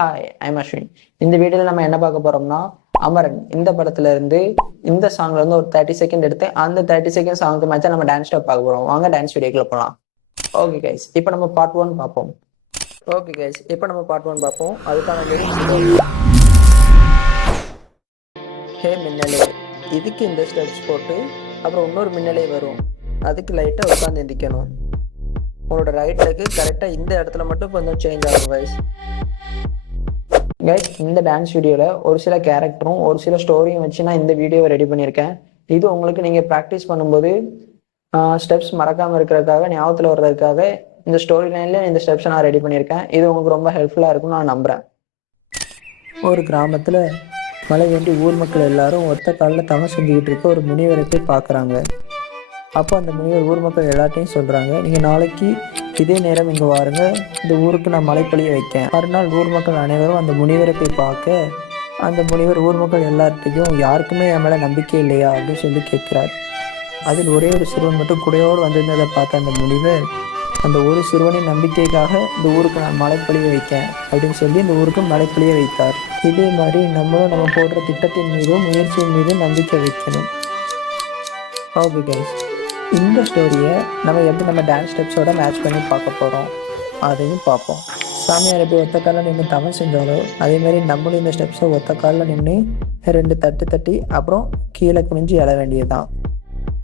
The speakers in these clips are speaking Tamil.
Hi, I'm Ashwin. இந்த வீடியோவில் நம்ம என்ன பார்க்க போறோம்னா, அமரன் இந்த படத்துல இருந்து இந்த சாங்ல இருந்து ஒரு 30 செகண்ட் எடுத்து அந்த 30 செகண்ட் சாங்க்கு மேட்சா நம்ம டான்ஸ் ஸ்டெப் பார்க்க போறோம். வாங்க டான்ஸ் வீடியோக்குள்ள போகலாம். ஓகே கைஸ், இப்போ நம்ம பார்ட் 1 பார்ப்போம். ஓகே கைஸ், இப்போ நம்ம பார்ட் 1 பார்ப்போம். அதுக்கான லிரிக்ஸ் ஹே மின்னலே, இதுக்கு இந்த ஸ்டெப்ஸ் போட்டு அப்புறம் இன்னொரு மின்னலே வரும். அதுக்கு லைட்டாக உட்காந்து எந்திக்கணும். உங்களோட ரைட் லெக்கு கரெக்டாக இந்த இடத்துல மட்டும் கொஞ்சம் சேஞ்ச் ஆகும் கைஸ். கைஸ், இந்த டான்ஸ் வீடியோவில் ஒரு சில கேரக்டரும் ஒரு சில ஸ்டோரியும் வச்சு நான் இந்த வீடியோவை ரெடி பண்ணியிருக்கேன். இது உங்களுக்கு நீங்கள் ப்ராக்டிஸ் பண்ணும்போது ஸ்டெப்ஸ் மறக்காமல் இருக்கிறதுக்காக, ஞாபகத்தில் வர்றதுக்காக இந்த ஸ்டோரி லைனில் இந்த ஸ்டெப்ஸை நான் ரெடி பண்ணியிருக்கேன். இது உங்களுக்கு ரொம்ப ஹெல்ப்ஃபுல்லாக இருக்கும்னு நான் நம்புகிறேன். ஒரு கிராமத்தில் மழை வேண்டி ஊர் மக்கள் எல்லாரும் ஒத்த காலில் தவம் செஞ்சுக்கிட்டு இருக்க ஒரு முனிவரை போய் பார்க்குறாங்க. அப்போ அந்த முனிவர் ஊர் மக்கள் எல்லாத்தையும் சொல்கிறாங்க, நீங்கள் நாளைக்கு இதே நேரம் இங்கே வாருங்க, இந்த ஊருக்கு நான் மழைப்பொழிய வைக்கேன். மறுநாள் ஊர் மக்கள் அனைவரும் அந்த முனிவரை போய் பார்க்க, அந்த முனிவர் ஊர் மக்கள் எல்லார்ட்டையும் யாருக்குமே என் மேலே நம்பிக்கை இல்லையா அப்படின்னு சொல்லி கேட்குறார். அதில் ஒரே ஒரு சிறுவன் மட்டும் குடையோடு வந்திருந்ததை பார்த்த அந்த முனிவர், அந்த ஒரு சிறுவனின் நம்பிக்கைக்காக இந்த ஊருக்கு நான் மழைப்பொழிய வைக்கேன் அப்படின்னு சொல்லி இந்த ஊருக்கு மழைப்பொழிய வைத்தார். இதே மாதிரி நம்மளும் நம்ம போடுற திட்டத்தின் மீதும் முயற்சியின் மீதும் நம்பிக்கை வைக்கணும். ஓகே கைஸ், இந்த ஸ்டோரியை நம்ம டான்ஸ் ஸ்டெப்ஸோட மேட்ச் பண்ணி பார்க்க போகிறோம். அதையும் பார்ப்போம். சாமியார் எப்படி ஒத்த காலில் நின்று தவம் செஞ்சாலோ அதே மாதிரி நம்மளும் இந்த ஸ்டெப்ஸை ஒத்த காலில் நின்று 2 தட்டு தட்டி அப்புறம் கீழே குனிஞ்சு எழ வேண்டியதுதான்.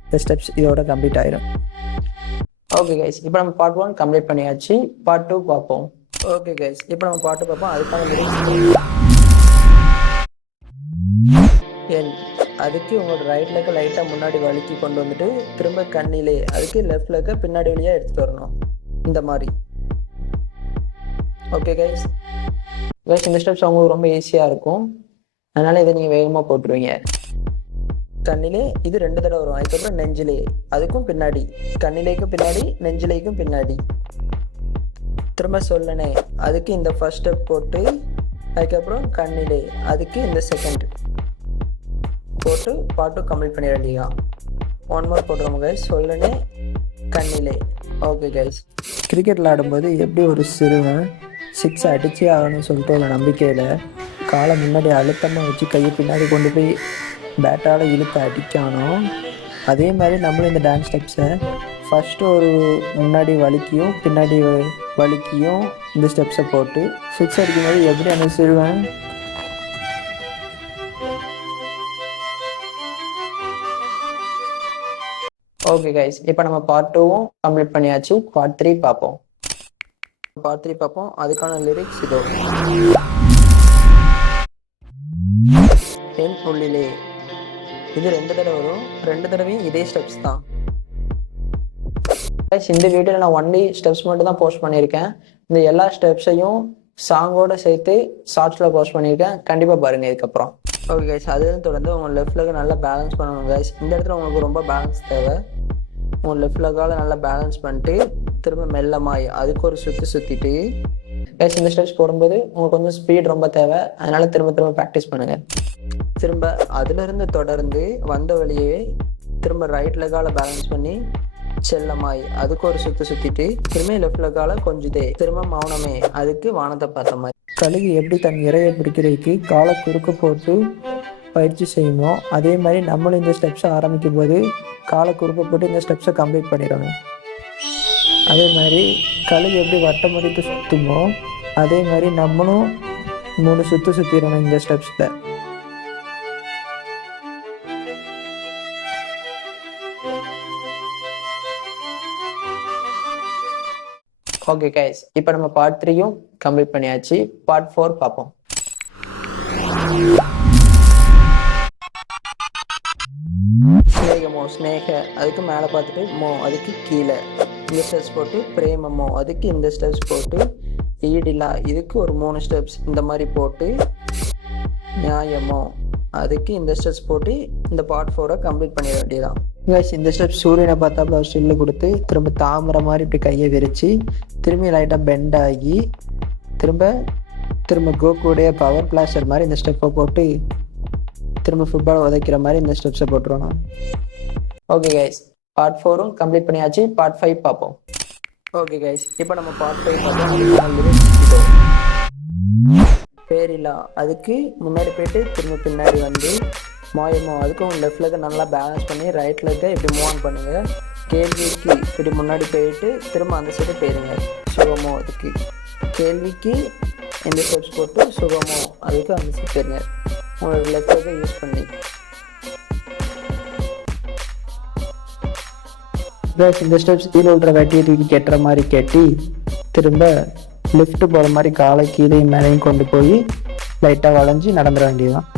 இந்த ஸ்டெப்ஸ் இதோட கம்ப்ளீட் ஆயிரும். ஓகே கைஸ், இப்போ நம்ம பார்ட் 1 கம்ப்ளீட் பண்ணியாச்சு. பார்ட் 2 பார்ப்போம். ஓகே கைஸ், இப்போ நம்ம பார்ட் 2 பார்ப்போம். அதுக்கான அதுக்கு உங்களோட ரைட் லெக்கை லைட்டாக முன்னாடி வலிக்கி கொண்டு வந்துட்டு திரும்ப கண்ணிலே அதுக்கு லெஃப்ட் லெக்கை பின்னாடி வழியாக எடுத்துகிட்டு வரணும். இந்த மாதிரி. ஓகே கைஸ், இந்த ஸ்டெப்ஸ் அவங்களுக்கு ரொம்ப ஈஸியாக இருக்கும். அதனால் இதை நீங்கள் வேகமாக போட்டுருவீங்க. கண்ணிலே இது 2 தடவை வரும். அதுக்கப்புறம் நெஞ்சிலே அதுக்கும் பின்னாடி, கண்ணிலேக்கும் பின்னாடி நெஞ்சிலேக்கும் பின்னாடி. திரும்ப சொல்லனே அதுக்கு இந்த ஃபர்ஸ்ட் ஸ்டெப் போட்டு அதுக்கப்புறம் கண்ணிலே அதுக்கு இந்த செகண்ட் போட்டு பாட்டு கம்ப்ளீட் பண்ணிட வேண்டியதான். 1 மோர் போட்டுருவோம் கைஸ். சொல்லனே கண்ணிலே. ஓகே கைஸ், கிரிக்கெட் விளையாடும்போது எப்படி ஒரு சிறுவன் 6 அடிச்சே ஆகணும்னு சொல்லிட்டு ஒரு நம்பிக்கையில் காலை முன்னாடி அழுத்தமாக வச்சு கையை பின்னாடி கொண்டு போய் பேட்டால் இழுத்து அடிக்கானோ, அதே மாதிரி நம்மளும் இந்த டான்ஸ் ஸ்டெப்ஸை ஃபஸ்ட்டு ஒரு முன்னாடி வலிக்கியும் பின்னாடி வலிக்கியும் இந்த ஸ்டெப்ஸை போட்டு 6 அடிக்கும்போது எப்படி அந்த சிறுவன் ஓகே கைஸ், இப்போ நம்ம பார்ட் 2வும் கம்ப்ளீட் பண்ணியாச்சு. பார்ட் 3 பார்ப்போம். அதுக்கான லிரிக்ஸ் இதோ. என் உள்ளிலே இது 2 தடவை வரும். 2 தடவையும் இதே ஸ்டெப்ஸ் தான். இந்த வீடியோவில் நான் ஒன்லி ஸ்டெப்ஸ் மட்டும் தான் போஸ்ட் பண்ணியிருக்கேன். இந்த எல்லா ஸ்டெப்ஸையும் சாங்கோட சேர்த்து ஷார்ட்ஸில் போஸ்ட் பண்ணியிருக்கேன். கண்டிப்பாக பாருங்கள் இதுக்கப்புறம். ஓகே கைஸ், அதுவும் தொடர்ந்து உங்கள் லெஃப்ட் லெக்கை நல்லா பேலன்ஸ் பண்ணணும் கைஸ். இந்த இடத்துல உங்களுக்கு ரொம்ப பேலன்ஸ் தேவை. உங்கள் லெஃப்ட் லெக்கால் நல்லா பேலன்ஸ் பண்ணிட்டு திரும்ப மெல்லமாய் அதுக்கு ஒரு சுற்றிட்டு கைஸ் இந்த ஸ்டெப்ஸ் போடும்போது உங்களுக்கு கொஞ்சம் ஸ்பீட் ரொம்ப தேவை. அதனால் திரும்ப ப்ராக்டிஸ் பண்ணுங்கள். திரும்ப அதுலேருந்து தொடர்ந்து வந்த வழியே திரும்ப ரைட் லெக்கால் பேலன்ஸ் பண்ணி செல்லமாய் அதுக்கு ஒரு சுற்றிட்டு திரும்ப லெஃப்ட் லெக்கால் கொஞ்சதே திரும்ப மௌனமே அதுக்கு வானத்தை பார்த்த மாதிரி. கழுகு எப்படி தன் இறையை பிடிக்கிறதுக்கு காலை குறுக்க போட்டு பயிற்சி செய்யுமோ அதே மாதிரி நம்மளும் இந்த ஸ்டெப்ஸை ஆரம்பிக்கும் போது காலை குறுக்க போட்டு இந்த ஸ்டெப்ஸை கம்ப்ளீட் பண்ணிடணும். அதே மாதிரி கழுகு எப்படி வட்டம் முடித்து சுற்றுமோ அதே மாதிரி நம்மளும் 3 சுற்றிடணும் இந்த ஸ்டெப்ஸில். ஓகே கைஸ், இப்போ நம்ம பார்ட் 3யும் கம்ப்ளீட் பண்ணியாச்சு. பார்ட் 4 பார்ப்போம். ஸ்னேக அதுக்கு மேலே பார்த்துட்டு மோ அதுக்கு கீழே இந்த ஸ்டெப்ஸ் போட்டு பிரேமமோ அதுக்கு இந்த ஸ்டெப்ஸ் போட்டு ஈடிலா இதுக்கு ஒரு 3 ஸ்டெப்ஸ் இந்த மாதிரி போட்டு நியாயமோ அதுக்கு இந்த ஸ்டெப்ஸ் போட்டு இந்த பார்ட் 4 கம்ப்ளீட் பண்ணிட வேண்டியதான். இந்த ஸ்டெப் சூரியனை பார்த்தாப்புல ஒரு ஸ்டில்லு கொடுத்து திரும்ப தாமரை மாதிரி இப்படி கையை விரித்து திரும்பி லைட்டாக பெண்ட் ஆகி திரும்ப கோகுடைய பவர் பிளாஸ்டர் மாதிரி இந்த ஸ்டெப்பை போட்டு திரும்ப ஃபுட்பால் உதைக்கிற மாதிரி இந்த ஸ்டெப்ஸை போட்டுருவோம். ஓகே கைஸ், பார்ட் 4ம் கம்ப்ளீட் பண்ணியாச்சு. பார்ட் 5 பார்ப்போம். ஓகே கைஸ், இப்போ நம்ம பார்ட் 5 பார்ப்போம். பேரிலா அதுக்கு முன்னாடி போயிட்டு திரும்ப பின்னாடி வந்து மாயமோ அதுக்கும் லெஃப்ட்ல இருக்க நல்லா பேலன்ஸ் பண்ணி ரைட்ல இருக்க இப்படி மூவ் ஆன் பண்ணுங்க. கேள்விக்கு இப்படி முன்னாடி போயிட்டு திரும்ப அந்த சைடு போயிருங்க. சுகமோ அதுக்கு கேள்விக்கு இந்த ஸ்டெப்ஸ் போட்டு சுகமோ அதுக்கு அந்த சைடு போயிருங்க. உங்களோட லெஃப்ட் இருக்க யூஸ் பண்ணி இந்த ஸ்டெப்ஸ் கீழே விட்ற வெட்டியை தூக்கி கெட்டுற மாதிரி கெட்டி திரும்ப லிஃப்ட் போகிற மாதிரி காலை கீழே மேலேயும் கொண்டு போய் லைட்டாக வளைஞ்சி நடந்துட வேண்டியதுதான்.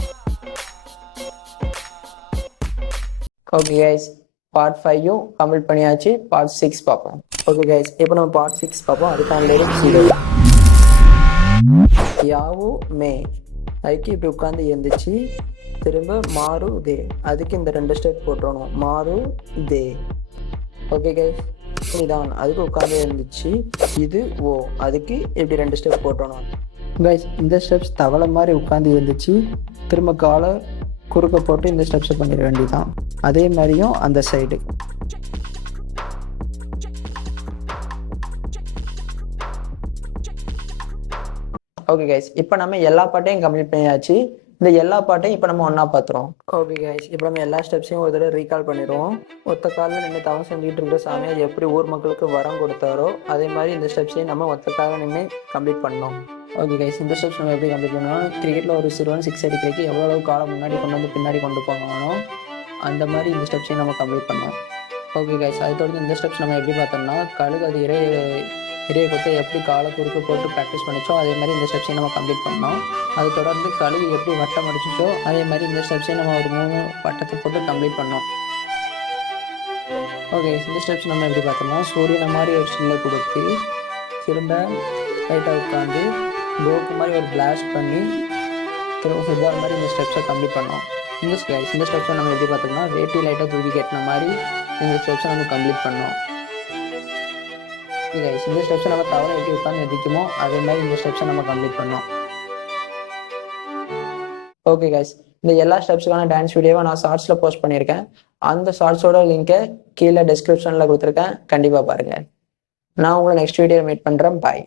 ஓகே கைஸ், பார்ட் 5யும் கம்ப்ளீட் பண்ணியாச்சு. பார்ட் 6 பார்ப்போம். ஓகே கைஸ், இப்போ நம்ம பார்ட் 6 பார்ப்போம். அதுக்கான லிரிக்ஸ் இது. யாவு மே அதுக்கு இப்படி உட்காந்து எழுந்துச்சு திரும்ப மாறு தே அதுக்கு இந்த 2 ஸ்டெப் போட்டுறணும். மாறு தே. ஓகே கைஸ், இதான் அதுக்கு உட்காந்து இருந்துச்சு. இது ஓ அதுக்கு இப்படி 2 ஸ்டெப் போட்டணும். கைஸ், இந்த ஸ்டெப்ஸ் தவளை மாதிரி உட்காந்து இருந்துச்சு திரும்ப காலை குறுக்க போட்டு இந்த ஸ்டெப்ஸை பண்ணிட வேண்டியதான். அதே மாதிரியும் அந்த சைடு. ஓகே கைஸ், இப்போ நம்ம எல்லா பாட்டையும் கம்ப்ளீட் பண்ணியாச்சு. இந்த எல்லா பாட்டையும் இப்போ நம்ம ஒன்றா பார்த்துருவோம். ஓகே கைஸ், இப்போ நம்ம எல்லா ஸ்டெப்ஸையும் ஒரு தடவை ரீகால் பண்ணிடுவோம். ஒத்த காலில் நின்று தவம் செஞ்சுட்டு இருக்கிற சாமியார் எப்படி ஊர் மக்களுக்கு வரம் கொடுத்தாரோ அதே மாதிரி இந்த ஸ்டெப்ஸையும் நம்ம ஒத்தக்காக நின்று கம்ப்ளீட் பண்ணோம். ஓகே கைஸ், இந்த ஸ்டெப்ஸ் நம்ம எப்படி கம்ப்ளீட் பண்ணோம்? கிரிக்கெட்டில் ஒரு சிறுவன் 6 அடிக்கிறதுக்கு எவ்வளோ காலம் முன்னாடி கொண்டு வந்து பின்னாடி கொண்டு போகணும் அந்த மாதிரி இந்த ஸ்டெப்ஸையும் நம்ம கம்ப்ளீட் பண்ணோம். ஓகே கைஸ், அது தொடர்ந்து இந்த ஸ்டெப்ஸ் நம்ம எப்படி பார்த்தோம்னா கழுகு அது இறைய கொத்து எப்படி காலை குறுக்க போட்டு ப்ராக்டிஸ் பண்ணிச்சோ அதே மாதிரி இந்த ஸ்டெப்ஸையும் நம்ம கம்ப்ளீட் பண்ணோம். அது தொடர்ந்து கழுகு எப்படி வட்டம் அடிச்சிச்சோ அதே மாதிரி இந்த ஸ்டெப்ஸையும் நம்ம ஒரு 3 வட்டத்தை போட்டு கம்ப்ளீட் பண்ணோம். ஓகே, இந்த ஸ்டெப்ஸ் நம்ம எப்படி பார்த்தோம்னா சூரியனை மாதிரி ஒரு சில்லை கொடுத்து திரும்ப லைட்டாக உட்காந்து கோக்கு மாதிரி ஒரு பிளாஸ்ட் பண்ணி திரும்ப ஃபுட்பால் மாதிரி இந்த ஸ்டெப்ஸை கம்ப்ளீட் பண்ணோம். இந்த ஸ்டெப்ஸை நம்ம எப்படி பார்த்தோம்னா வேட்டி லைட்டாக தூக்கி கட்டின மாதிரி இந்த ஸ்டெப்ஸை நம்ம கம்ப்ளீட் பண்ணோம். இந்த ஸ்டெப்ஸை நம்ம தவறை எப்படி உட்காந்து எதிக்குமோ அதே மாதிரி இந்த ஸ்டெப்ஸை நம்ம கம்ப்ளீட் பண்ணோம். ஓகே கைஸ், இந்த எல்லா ஸ்டெப்ஸுக்கான டான்ஸ் வீடியோவை நான் ஷார்ட்ஸில் போஸ்ட் பண்ணியிருக்கேன். அந்த ஷார்ட்ஸோட லிங்கை கீழே டிஸ்கிரிப்ஷனில் கொடுத்துருக்கேன். கண்டிப்பாக பாருங்கள். நான் உங்களை நெக்ஸ்ட் வீடியோவில் மீட் பண்ணுறேன். பாய்.